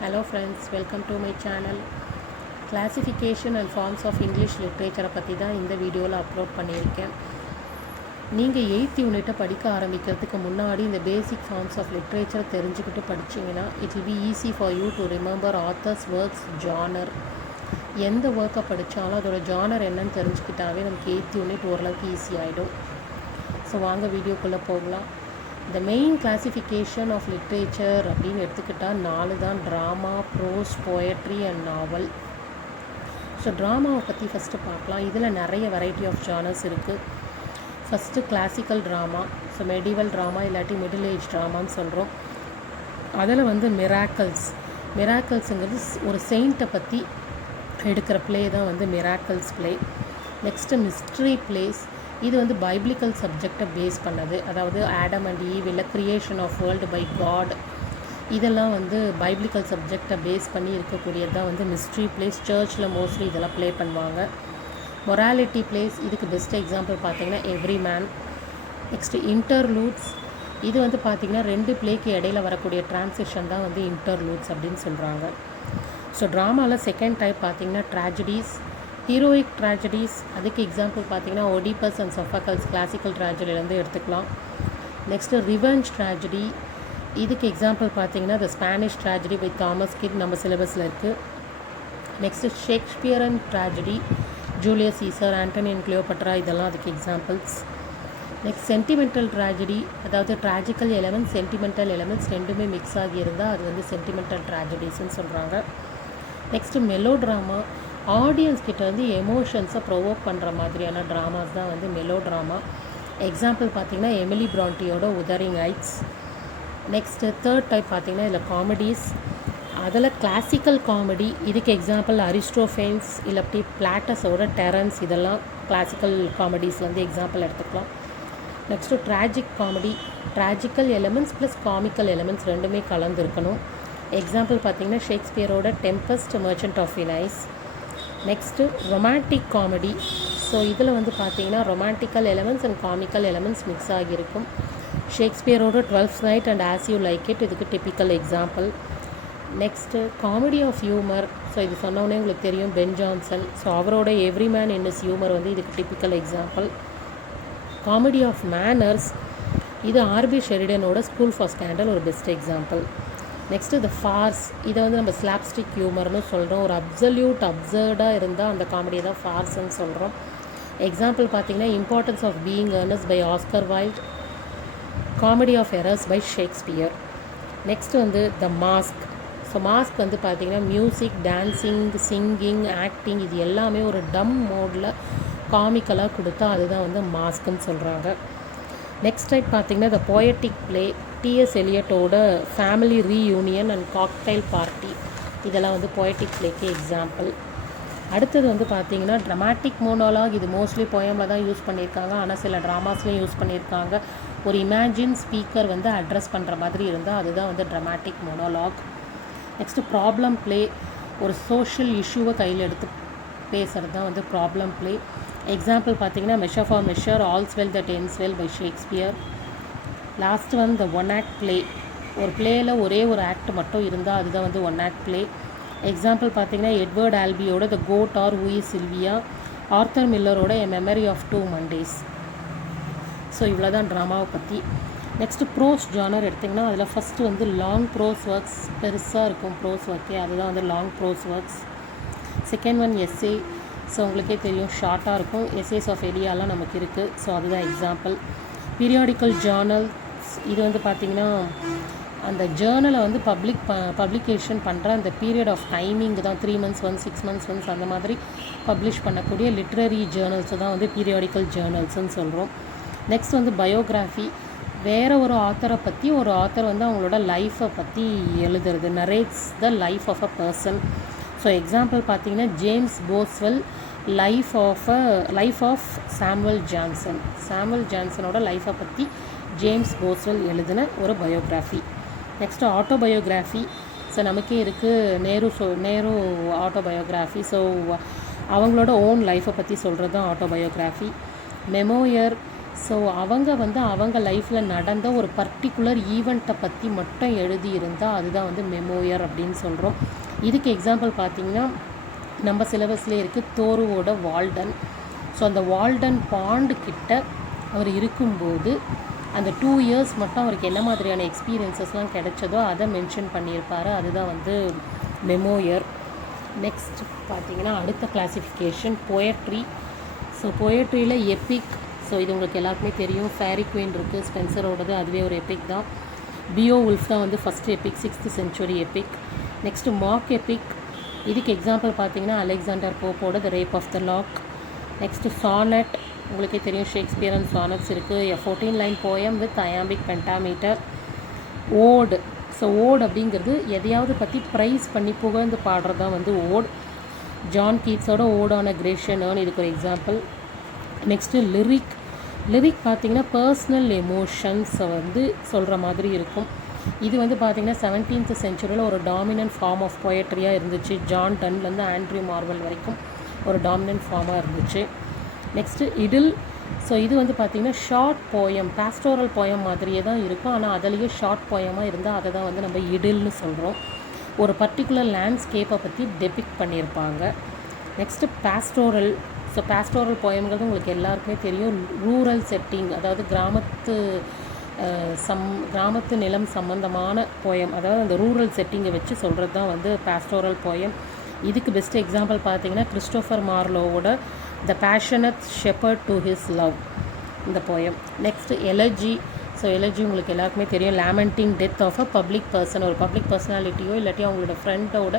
Hello friends, welcome to my channel. Classification and forms of English literature பற்றி தான் இந்த வீடியோவில் அப்லோட் பண்ணியிருக்கேன். நீங்கள் 8th யூனிட்டை படிக்க ஆரம்பிக்கிறதுக்கு முன்னாடி இந்த பேசிக் ஃபார்ம்ஸ் ஆஃப் லிட்ரேச்சரை தெரிஞ்சுக்கிட்டு படிச்சிங்கன்னா it will be easy for you to remember authors works genre. எந்த ஒர்க்கை படித்தாலும் அதோட ஜானர் என்னன்னு தெரிஞ்சுக்கிட்டாவே நமக்கு 8th யூனிட் ஓரளவுக்கு ஈஸி ஆகிடும். ஸோ வாங்க வீடியோக்குள்ளே போகலாம். இந்த மெயின் கிளாசிஃபிகேஷன் ஆஃப் லிட்ரேச்சர் அப்படின்னு எடுத்துக்கிட்டால் 4 தான்: drama, prose, poetry and novel. So ட்ராமாவை பற்றி ஃபஸ்ட்டு பார்க்கலாம். இதில் நிறைய வெரைட்டி ஆஃப் ஜானர்ஸ் இருக்குது. First classical drama, so medieval drama இல்லாட்டி மிடில் ஏஜ் ட்ராமான்னு சொல்கிறோம். அதில் வந்து மிராக்கல்ஸுங்கிறது ஒரு செயிண்ட்டை பற்றி எடுக்கிற ப்ளே தான் வந்து miracles play. Next mystery plays, இது வந்து பைபிளிக்கல் சப்ஜெக்டை பேஸ் பண்ணது. அதாவது ஆடம் அண்ட் ஈவ் இல்லை creation of world by God, இதெல்லாம் வந்து பைபிளிக்கல் சப்ஜெக்டை பேஸ் பண்ணி இருக்கக்கூடியது தான் வந்து மிஸ்ட்ரி ப்ளேஸ். சர்ச்சில் மோஸ்ட்லி இதெல்லாம் ப்ளே பண்ணுவாங்க. மொராலிட்டி ப்ளேஸ், இதுக்கு பெஸ்ட் எக்ஸாம்பிள் பார்த்தீங்கன்னா எவ்ரி மேன். நெக்ஸ்ட்டு இன்டர்லூட்ஸ், இது வந்து பார்த்திங்கன்னா 2 ப்ளேக்கு இடையில வரக்கூடிய டிரான்சிஷன் தான் வந்து இன்டர்லூட்ஸ் அப்படின்னு சொல்கிறாங்க. ஸோ ட்ராமாவில் செகண்ட் டைப் பார்த்திங்கன்னா ட்ராஜடிஸ், ஹீரோயிக் ட்ராஜடிஸ். அதுக்கு எக்ஸாம்பிள் பார்த்திங்கன்னா ஒடிபஸ் அண்ட் சொஃபக்கல்ஸ் கிளாசிக்கல் ட்ராஜடிலேருந்து எடுத்துக்கலாம். நெக்ஸ்ட்டு ரிவெஞ்ச் ட்ராஜடி, இதுக்கு எக்ஸாம்பிள் பார்த்திங்கன்னா the Spanish tragedy by Thomas Kyd நம்ம சிலபஸில் இருக்குது. Next Shakespearean tragedy, Julius Caesar, Antony and Cleopatra, இதெல்லாம் அதுக்கு எக்ஸாம்பிள்ஸ். நெக்ஸ்ட் சென்டிமெண்டல் ட்ராஜடி, அதாவது ட்ராஜிக்கல் எலமெண்ட்ஸ் சென்டிமெண்டல் எலமெண்ட்ஸ் ரெண்டுமே மிக்ஸ் ஆகி இருந்தால் அது வந்து சென்டிமெண்டல் ட்ராஜடிஸ்ன்னு சொல்கிறாங்க. நெக்ஸ்ட்டு மெலோ ட்ராமா, ஆடியன்ஸ் கிட்ட வந்து எமோஷன்ஸை ப்ரொவோக் பண்ணுற மாதிரியான ட்ராமாஸ் தான் வந்து மெலோ ட்ராமா. எக்ஸாம்பிள் பார்த்திங்கன்னா எமிலி பிராண்டியோட Wuthering Heights. Next third type பார்த்திங்கன்னா இதில் காமெடிஸ். அதில் கிளாசிக்கல் காமெடி, இதுக்கு எக்ஸாம்பிள் அரிஸ்டோஃபேன்ஸ் இல்லாட்டி பிளாட்டஸோட டெரன்ஸ், இதெல்லாம் கிளாசிக்கல் காமெடிஸ் வந்து எக்ஸாம்பிள் எடுத்துக்கலாம். Next tragic comedy, tragical elements plus comical elements ரெண்டுமே கலந்துருக்கணும். எக்ஸாம்பிள் பார்த்திங்கன்னா ஷேக்ஸ்பியரோட Tempest, merchant of Venice. Next romantic comedy, so இதில் வந்து பார்த்திங்கன்னா romantical elements and comical elements mix ஆகியிருக்கும். ஷேக்ஸ்பியரோட 12th night and as you like it, இதுக்கு typical example. Next comedy of humour, so இது சொன்னோடனே உங்களுக்கு தெரியும் பென் ஜான்சன். ஸோ அவரோட every man in his humour வந்து இதுக்கு typical example. Comedy of manners, இது ஆர்பி ஷெரிடனோட ஸ்கூல் ஃபார் ஸ்கேண்டல் ஒரு best example. Next the farce, இதை வந்து நம்ம ஸ்லாப்ஸ்டிக் ஹியூமர்னு சொல்கிறோம். ஒரு அப்சல்யூட்டாக இருந்தால் அந்த காமெடியை தான் ஃபார்ஸ்ன்னு சொல்கிறோம். எக்ஸாம்பிள் பார்த்திங்கன்னா importance of being earnest by Oscar Wilde, comedy of errors by Shakespeare. Next வந்து த மாஸ்க். ஸோ மாஸ்க் வந்து பார்த்திங்கன்னா மியூசிக், டான்ஸிங், சிங்கிங், ஆக்டிங், இது எல்லாமே ஒரு டம் மோடில் காமிக்கலாக கொடுத்தா அதுதான் வந்து மாஸ்க்குன்னு சொல்கிறாங்க. நெக்ஸ்ட் டைப் பார்த்திங்கன்னா த போயட்டிக் ப்ளே, டிஎஸ் எலியட்டோட family reunion and cocktail party, இதெல்லாம் வந்து போயட்டிக் ப்ளேக்கு எக்ஸாம்பிள். அடுத்தது வந்து பார்த்திங்கன்னா ட்ராமாட்டிக் மோனோலாக், இது மோஸ்ட்லி போயமில் தான் யூஸ் பண்ணியிருக்காங்க, ஆனால் சில ட்ராமாஸ்லேயும் யூஸ் பண்ணியிருக்காங்க. ஒரு இமேஜின் ஸ்பீக்கர் வந்து அட்ரஸ் பண்ணுற மாதிரி இருந்தால் அதுதான் வந்து dramatic monologue. Next problem play, ஒரு சோஷியல் இஷ்யூவை கையில் எடுத்து பேசுகிறது தான் வந்து ப்ராப்ளம் ப்ளே. எக்ஸாம்பிள் பார்த்திங்கன்னா measure for measure, all's well that ends well by Shakespeare. Last வந்து த ஒன் ஆக்ட் ப்ளே, ஒரு ப்ளேயில் ஒரே ஒரு ஆக்ட் மட்டும் இருந்தால் அதுதான் வந்து ஒன் ஆக்ட் ப்ளே. எக்ஸாம்பிள் பார்த்திங்கன்னா எட்வர்ட் ஆல்பியோட the goat or who is Sylvia, Arthur மில்லரோட a memory of 2 Mondays. So இவ்வளோ தான் ட்ராமாவை பற்றி. நெக்ஸ்ட்டு ப்ரோஸ் ஜானர் எடுத்திங்கன்னா அதில் ஃபஸ்ட்டு வந்து லாங் ப்ரோஸ் ஒர்க்ஸ், பெருசாக இருக்கும் ப்ரோஸ் ஒர்க்கே, அதுதான் வந்து long prose works. Second one essay, so உங்களுக்கே தெரியும் ஷார்ட்டாக இருக்கும். எஸ்ஏஸ் ஆஃப் எலியாலாம் நமக்கு இருக்குது, ஸோ அதுதான் எக்ஸாம்பிள். பீரியாடிக்கல் ஜேர்னல்ஸ், இது வந்து பார்த்திங்கன்னா அந்த ஜேர்னலை வந்து பப்ளிகேஷன் பண்ணுற அந்த பீரியட் ஆஃப் டைமிங் தான் 3 months ஒன்ஸ், 6 months ஒன்ஸ் அந்த மாதிரி பப்ளிஷ் பண்ணக்கூடிய லிட்ரரி ஜேர்னல்ஸை தான் வந்து பீரியாடிக்கல் ஜேர்னல்ஸ்ன்னு சொல்கிறோம். நெக்ஸ்ட் வந்து பயோகிராஃபி, வேறு ஒரு ஆத்தரை பற்றி ஒரு ஆத்தர் வந்து அவங்களோட லைஃப்பை பற்றி எழுதுறது, narrates the life of a person. So example பார்த்திங்கன்னா James Boswell life of Samuel ஜான்சனோட லைஃப்பை பற்றி ஜேம்ஸ் போஸ்வெல் எழுதின ஒரு பயோகிராஃபி. நெக்ஸ்ட்டு ஆட்டோபயோகிராஃபி, ஸோ நமக்கே இருக்குது நேரு ஆட்டோபயோகிராஃபி. ஸோ அவங்களோட ஓன் லைஃப்பை பற்றி சொல்கிறது தான் ஆட்டோபயோகிராஃபி. மெமோயர், ஸோ அவங்க வந்து அவங்க லைஃப்பில் நடந்த ஒரு பர்டிகுலர் ஈவெண்ட்டை பற்றி மட்டும் எழுதியிருந்தால் அதுதான் வந்து மெமோயர் அப்படின்னு சொல்கிறோம். இதுக்கு எக்ஸாம்பிள் பார்த்திங்கன்னா நம்ம சிலபஸ்லேயே இருக்குது தோருவோட வால்டன். ஸோ அந்த வால்டன் பாண்டு கிட்ட அவர் இருக்கும்போது அந்த 2 இயர்ஸ் மட்டும் அவருக்கு என்ன மாதிரியான எக்ஸ்பீரியன்ஸஸ்லாம் கிடைச்சதோ அதை மென்ஷன் பண்ணியிருப்பார். அதுதான் வந்து மெமோயர். நெக்ஸ்ட் பார்த்திங்கன்னா அடுத்த கிளாசிஃபிகேஷன் போயட்ரி. ஸோ போயட்ரியில் எபிக். ஸோ இது உங்களுக்கு எல்லாருக்குமே தெரியும். ஃபேரி குயின் இருக்குது ஸ்பென்சரோடது, அதுவே ஒரு எபிக் தான். பியோவுல்ஃப் தான் வந்து first epic, 6th century epic. Next mock epic. இதுக்கு எக்ஸாம்பிள் பார்த்தீங்கன்னா அலெக்சாண்டர் போப்போட the rape of the lock. Next sonnet. உங்களுக்கே தெரியும் ஷேக்ஸ்பியர் அண்ட் சானட்ஸ் இருக்குது. 14 line poem with iambic pentameter. Ode. So ode அப்படிங்கிறது எதையாவது பற்றி ப்ரைஸ் பண்ணி புகழ்ந்து பாடுறது தான் வந்து ஓட். ஜான் கீட்ஸோட ஓடான கிரேஷன் ஏர்ன் இதுக்கு ஒரு எக்ஸாம்பிள். Next lyric. லிரிக் பார்த்திங்கன்னா பர்சனல் எமோஷன்ஸை வந்து சொல்கிற மாதிரி இருக்கும். இது வந்து பார்த்திங்கன்னா 17th century ஒரு டாமினன்ட் ஃபார்ம் ஆஃப் போயட்ரியாக இருந்துச்சு. ஜான் டன்லேருந்து ஆண்ட்ரியூ மார்வல் வரைக்கும் ஒரு டாமினன்ட் ஃபார்மாக இருந்துச்சு. Next Itil. ஸோ இது வந்து பார்த்திங்கன்னா ஷார்ட் போயம், பாஸ்டோரல் போயம் மாதிரியே தான் இருக்கும். ஆனால் அதிலேயே ஷார்ட் போயமாக இருந்தால் அதை தான் வந்து நம்ம இடில்னு சொல்கிறோம். ஒரு பர்டிகுலர் லேண்ட்ஸ்கேப்பை பற்றி டெபிக்ட் பண்ணியிருப்பாங்க. Next pastoral. ஸோ பாஸ்டோரல் போயம்ங்கிறது உங்களுக்கு எல்லாருக்குமே தெரியும். ரூரல் செட்டிங், அதாவது கிராமத்து நிலம் சம்மந்தமான போயம், அதாவது அந்த ரூரல் செட்டிங்கை வச்சு சொல்கிறது தான் வந்து பாஸ்டோரல் போயம். இதுக்கு பெஸ்ட் எக்ஸாம்பிள் பார்த்தீங்கன்னா கிறிஸ்டோஃபர் மார்லோவோட the passionate shepherd to his love இந்த poem. Next elegy. So elegy உங்களுக்கு எல்லாருக்குமே தெரியும். Lamenting death of a public person. ஒரு பப்ளிக் பர்சனாலிட்டியோ இல்லாட்டி அவங்களோட ஃப்ரெண்டோட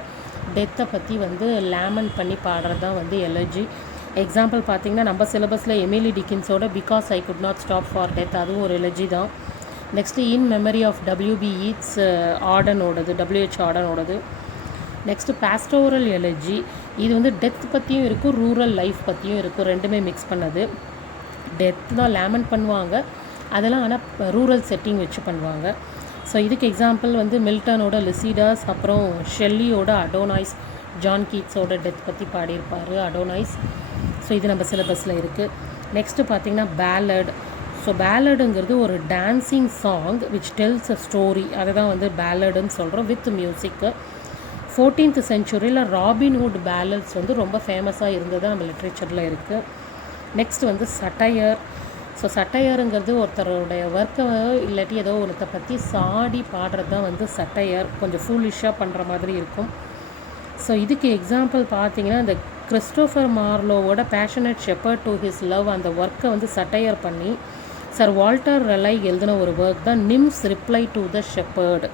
டெத்தை பற்றி வந்து லேமண்ட் பண்ணி பாடுறது தான் வந்து எலஜி. எக்ஸாம்பிள் பார்த்தீங்கன்னா நம்ம சிலபஸில் எமிலி டிக்கின்ஸோட because I could not stop for death, அதுவும் ஒரு எலஜி தான். Next in memory of W.B. Yeats ஆர்டனோடது, WH ஆர்டனோடது. Next pastoral elegy. இது வந்து டெத் பற்றியும் இருக்கும், ரூரல் லைஃப் பற்றியும் இருக்கும், ரெண்டுமே மிக்ஸ் பண்ணது. டெத் தான் லேமண்ட் பண்ணுவாங்க அதெல்லாம், ஆனால் ரூரல் செட்டிங் வச்சு பண்ணுவாங்க. ஸோ இதுக்கு எக்ஸாம்பிள் வந்து மில்டனோட லிசிடாஸ், அப்புறம் ஷெல்லியோட அடோனாய்ஸ். ஜான் கீட்ஸோட டெத் பற்றி பாடியிருப்பார் அடோனாய்ஸ். ஸோ இது நம்ம சிலபஸில் இருக்குது. நெக்ஸ்ட்டு பார்த்திங்கன்னா பேலட். ஸோ பேலடுங்கிறது ஒரு dancing song which tells a story, அதை தான் வந்து பேலடுன்னு சொல்கிறோம் with music. 14th century Robin Hood ballads வந்து ரொம்ப ஃபேமஸாக இருந்தது நம்ம லிட்ரேச்சரில் இருக்குது. நெக்ஸ்ட் வந்து சட்டையர். ஸோ சட்டையருங்கிறது ஒருத்தருடைய ஒர்க்கை இல்லாட்டி ஏதோ ஒருத்த பற்றி சாடி பாடுறது தான் வந்து சட்டையர். கொஞ்சம் ஃபூலிஷாக பண்ணுற மாதிரி இருக்கும். ஸோ இதுக்கு எக்ஸாம்பிள் பார்த்தீங்கன்னா இந்த கிறிஸ்டோஃபர் மார்லோவோட passionate shepherd to his love அந்த ஒர்க்கை வந்து சட்டையர் பண்ணி சர் வால்டர் ரெலை எழுதின ஒரு ஒர்க் தான் nymph's reply to the shepherd.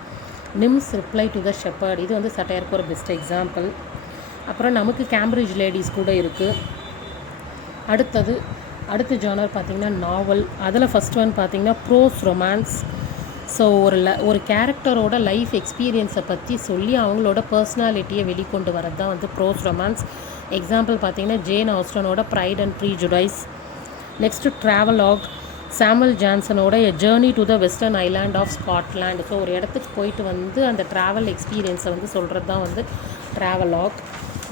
Nymph's reply to the shepherd இது வந்து சட்டையருக்கு ஒரு பெஸ்ட் எக்ஸாம்பிள். அப்புறம் நமக்கு கேம்பிரிட்ஜ் லேடிஸ் கூட இருக்குது. அடுத்த ஜானர் பார்த்திங்கன்னா நாவல். அதில் ஃபஸ்ட் ஒன் பார்த்திங்கன்னா ப்ரோஸ் ரொமான்ஸ். ஸோ ஒரு கேரக்டரோட லைஃப் எக்ஸ்பீரியன்ஸை பற்றி சொல்லி அவங்களோட பர்சனாலிட்டியை வெளிக்கொண்டு வரது தான் வந்து ப்ரோஸ் ரொமான்ஸ். எக்ஸாம்பிள் பார்த்திங்கன்னா ஜேன் ஆஸ்டனோட pride and prejudice. Next travelogue. Samuel ஜான்சனோட a journey to the western island of Scotland. So ஒரு இடத்துக்கு போயிட்டு வந்து அந்த ட்ராவல் எக்ஸ்பீரியன்ஸை வந்து சொல்கிறது தான் வந்து ட்ராவலாக்.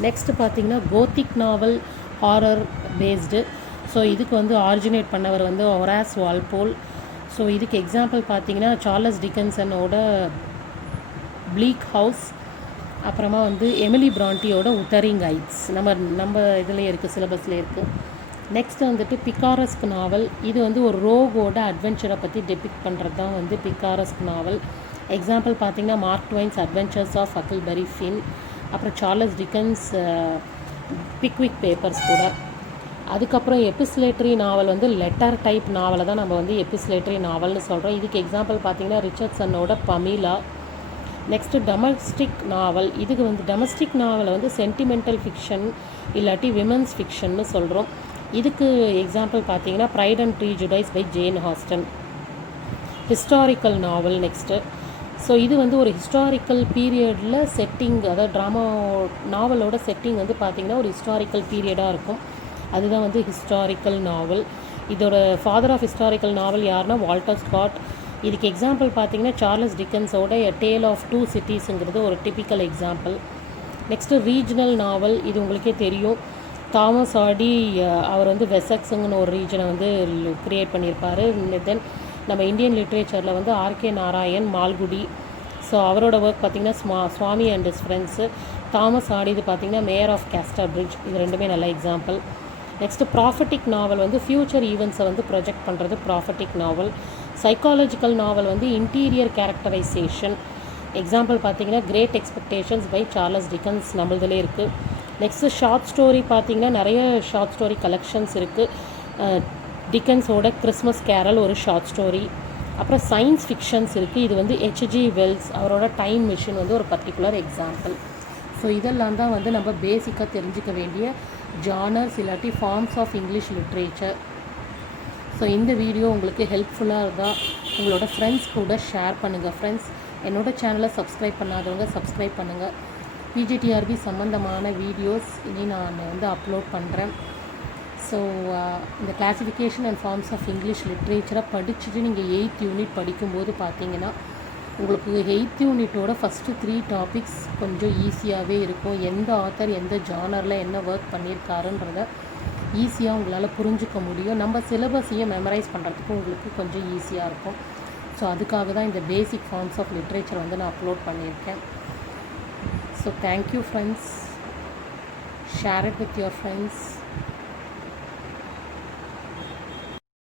நெக்ஸ்ட்டு பார்த்திங்கன்னா கோத்திக் நாவல், ஹாரர் பேஸ்டு. ஸோ இதுக்கு வந்து ஆரிஜினேட் பண்ணவர் வந்து ஹொராஸ் வால்போல். ஸோ இதுக்கு எக்ஸாம்பிள் பார்த்தீங்கன்னா சார்லஸ் டிக்கன்சனோட ப்ளீக் ஹவுஸ், அப்புறமா வந்து எமிலி பிராண்டியோட உத்தரிங் ஹைட்ஸ் நம்ம இதில் இருக்குது, சிலபஸில் இருக்குது. நெக்ஸ்ட் வந்துட்டு பிக்காரஸ்க் நாவல். இது வந்து ஒரு ரோகோட அட்வென்ச்சரை பற்றி டெபிக்ட் பண்ணுறது தான் வந்து பிக்காரஸ்க் நாவல். எக்ஸாம்பிள் பார்த்தீங்கன்னா மார்க் ட்வைன்ஸ் அட்வென்ச்சர்ஸ் ஆஃப் ஹக்கிள்பரி ஃபின், அப்புறம் சார்லஸ் டிக்கன்ஸ் பிக்விக் பேப்பர்ஸ் கூட. அதுக்கப்புறம் எபிஸ்லேட்டரி நாவல் வந்து லெட்டர் டைப் நாவலை தான் நம்ம வந்து எபிஸ்லேட்டரி நாவல்னு சொல்கிறோம். இதுக்கு எக்ஸாம்பிள் பார்த்திங்கன்னா ரிச்சர்ட்சனோட பமீலா. Next domestic novel. இதுக்கு வந்து டொமஸ்டிக் நாவலை வந்து சென்டிமெண்டல் ஃபிக்ஷன் இல்லாட்டி விமன்ஸ் ஃபிக்ஷன்னு சொல்கிறோம். இதுக்கு எக்ஸாம்பிள் பார்த்தீங்கன்னா pride and prejudice by Jane Austen. Historical novel next. So இது வந்து ஒரு ஹிஸ்டாரிக்கல் பீரியடில் செட்டிங், அதாவது நாவலோட செட்டிங் வந்து பார்த்திங்கன்னா ஒரு ஹிஸ்டாரிக்கல் பீரியடாக இருக்கும். அதுதான் வந்து ஹிஸ்டாரிக்கல் நாவல். இதோட ஃபாதர் ஆஃப் ஹிஸ்டாரிக்கல் நாவல் யாருன்னா வால்டர் ஸ்காட். இதுக்கு எக்ஸாம்பிள் பார்த்தீங்கன்னா சார்லஸ் டிக்கன்ஸோட எ டேல் ஆஃப் டூ சிட்டிஸுங்கிறது ஒரு typical example. Next regional novel. இது உங்களுக்கே தெரியும். தாமஸ் ஆடி அவர் வந்து வெசக்ஸுங்கன்னு ஒரு ரீஜனை வந்து க்ரியேட் பண்ணியிருப்பார். தென் நம்ம இந்தியன் லிட்ரேச்சரில் வந்து ஆர்கே நாராயண் மால்குடி. ஸோ அவரோட ஒர்க் பார்த்திங்கன்னா சுவாமி அண்ட் இஸ் ஃப்ரெண்ட்ஸு. தாமஸ் ஆடி இது பார்த்திங்கன்னா மேயர் ஆஃப் கேஸ்டர் பிரிட்ஜ். இது ரெண்டுமே நல்ல எக்ஸாம்பிள். நெக்ஸ்ட்டு ப்ராஃபட்டிக் நாவல் வந்து ஃப்யூச்சர் ஈவெண்ட்ஸை வந்து ப்ரொஜெக்ட் பண்ணுறது ப்ராஃபட்டிக் நாவல். சைக்காலஜிக்கல் நாவல் வந்து இன்டீரியர் கேரக்டரைசேஷன். எக்ஸாம்பிள் பார்த்திங்கன்னா great expectations by Charles Dickens நம்மளதுலே இருக்குது. நெக்ஸ்ட்டு ஷார்ட் ஸ்டோரி பார்த்திங்கன்னா நிறைய ஷார்ட் ஸ்டோரி கலெக்ஷன்ஸ் இருக்குது. டிக்கன்ஸோட கிறிஸ்மஸ் கேரல் ஒரு ஷார்ட் ஸ்டோரி. அப்புறம் சயின்ஸ் ஃபிக்ஷன்ஸ் இருக்குது. இது வந்து ஹெச்ஜி வெல்ஸ் அவரோட டைம் மிஷின் வந்து ஒரு பர்டிகுலர் எக்ஸாம்பிள். ஸோ இதெல்லாம் தான் வந்து நம்ம பேசிக்காக தெரிஞ்சிக்க வேண்டிய ஜானர்ஸ் இல்லாட்டி forms of English literature. So இந்த வீடியோ உங்களுக்கு ஹெல்ப்ஃபுல்லாக இருந்தால் உங்களோட ஃப்ரெண்ட்ஸ் கூட ஷேர் பண்ணுங்கள். ஃப்ரெண்ட்ஸ், என்னோட சேனலை சப்ஸ்கிரைப் பண்ணாதவங்க சப்ஸ்கிரைப் பண்ணுங்கள். பிஜிடிஆர்பி சம்மந்தமான வீடியோஸ் இனி நான் வந்து அப்லோட் பண்ணுறேன். ஸோ இந்த classification and forms of English லிட்ரேச்சரை படிச்சுட்டு நீங்கள் 8th யூனிட் படிக்கும்போது பார்த்தீங்கன்னா உங்களுக்கு 8th யூனிட்டோட ஃபஸ்ட்டு 3 டாபிக்ஸ் கொஞ்சம் ஈஸியாகவே இருக்கும். எந்த ஆத்தர் எந்த ஜானரில் என்ன ஒர்க் பண்ணியிருக்காருன்றத ஈஸியாக உங்களால் புரிஞ்சிக்க முடியும். நம்ம சிலபஸையும் மெமரைஸ் பண்ணுறதுக்கு உங்களுக்கு கொஞ்சம் ஈஸியாக இருக்கும். ஸோ அதுக்காக தான் இந்த பேசிக் ஃபார்ம்ஸ் ஆஃப் லிட்ரேச்சர் வந்து நான் அப்லோட் பண்ணியிருக்கேன். So thank you friends. Share it with your friends.